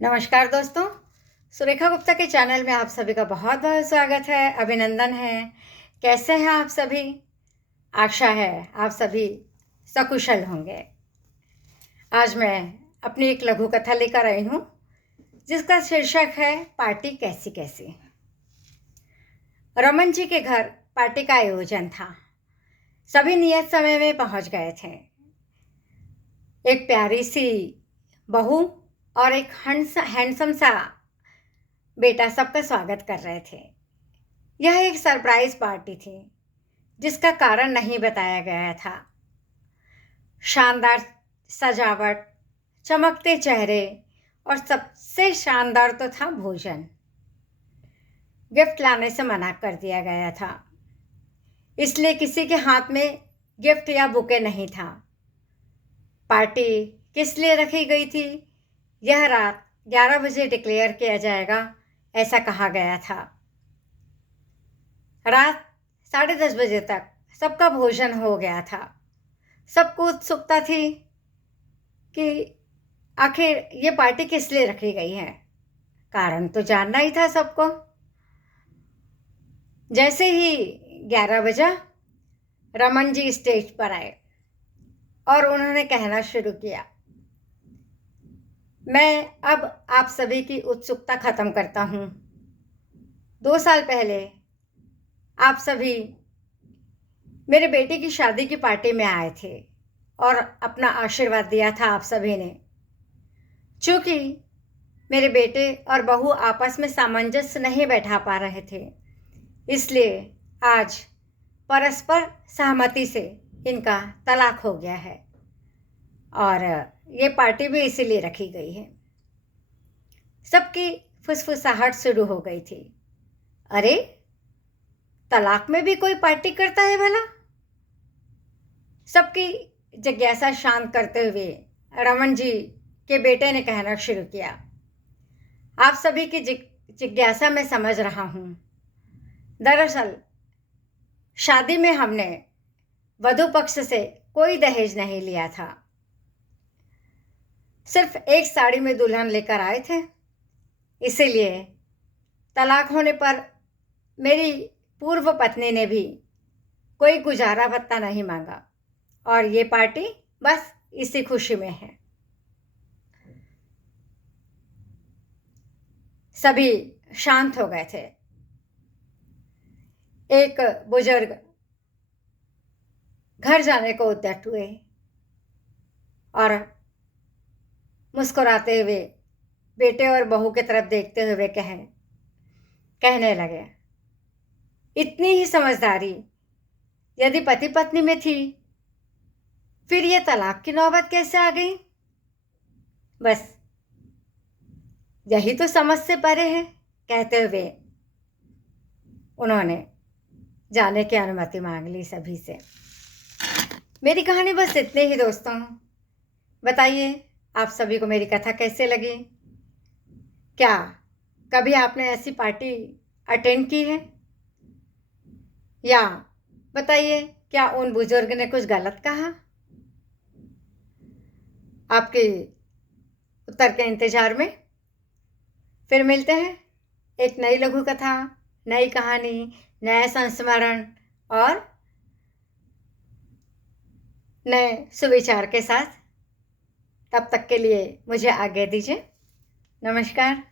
नमस्कार दोस्तों, सुरेखा गुप्ता के चैनल में आप सभी का बहुत बहुत स्वागत है, अभिनंदन है। कैसे हैं आप सभी? आशा है आप सभी सकुशल होंगे। आज मैं अपनी एक लघु कथा लेकर आई हूँ जिसका शीर्षक है पार्टी कैसी कैसी। रमन जी के घर पार्टी का आयोजन था। सभी नियत समय में पहुँच गए थे। एक प्यारी सी बहू और एक हैंडसम सा बेटा सबका स्वागत कर रहे थे। यह एक सरप्राइज पार्टी थी जिसका कारण नहीं बताया गया था। शानदार सजावट, चमकते चेहरे और सबसे शानदार तो था भोजन। गिफ्ट लाने से मना कर दिया गया था, इसलिए किसी के हाथ में गिफ्ट या बुके नहीं था। पार्टी किस लिए रखी गई थी, यह रात 11 बजे डिक्लेयर किया जाएगा, ऐसा कहा गया था। रात 10:30 बजे तक सबका भोजन हो गया था। सबको उत्सुकता थी कि आखिर ये पार्टी किस लिए रखी गई है। कारण तो जानना ही था सबको। जैसे ही 11 बजा, रमन जी स्टेज पर आए और उन्होंने कहना शुरू किया, मैं अब आप सभी की उत्सुकता खत्म करता हूँ। 2 साल पहले आप सभी मेरे बेटे की शादी की पार्टी में आए थे और अपना आशीर्वाद दिया था आप सभी ने। चूँकि मेरे बेटे और बहू आपस में सामंजस्य नहीं बैठा पा रहे थे, इसलिए आज परस्पर सहमति से इनका तलाक हो गया है और ये पार्टी भी इसीलिए रखी गई है। सबकी फुसफुसाहट शुरू हो गई थी। अरे, तलाक में भी कोई पार्टी करता है भला? सबकी जिज्ञासा शांत करते हुए रमन जी के बेटे ने कहना शुरू किया, आप सभी की जिज्ञासा मैं समझ रहा हूँ। दरअसल शादी में हमने वधू पक्ष से कोई दहेज नहीं लिया था। सिर्फ एक साड़ी में दुल्हन लेकर आए थे। इसीलिए तलाक होने पर मेरी पूर्व पत्नी ने भी कोई गुजारा भत्ता नहीं मांगा और ये पार्टी बस इसी खुशी में है। सभी शांत हो गए थे। एक बुजुर्ग घर जाने को उद्यत हुए और मुस्कुराते हुए बेटे और बहू की तरफ देखते हुए कहने लगे, इतनी ही समझदारी यदि पति पत्नी में थी, फिर ये तलाक की नौबत कैसे आ गई? बस यही तो समझ से परे है। कहते हुए उन्होंने जाने की अनुमति मांग ली सभी से। मेरी कहानी बस इतने ही दोस्तों। बताइए आप सभी को मेरी कथा कैसे लगी? क्या कभी आपने ऐसी पार्टी अटेंड की है? या बताइए, क्या उन बुजुर्ग ने कुछ गलत कहा? आपके उत्तर के इंतजार में फिर मिलते हैं एक नई लघु कथा, नई कहानी, नए संस्मरण और नए सुविचार के साथ। तब तक के लिए मुझे आज्ञा दीजिए। नमस्कार।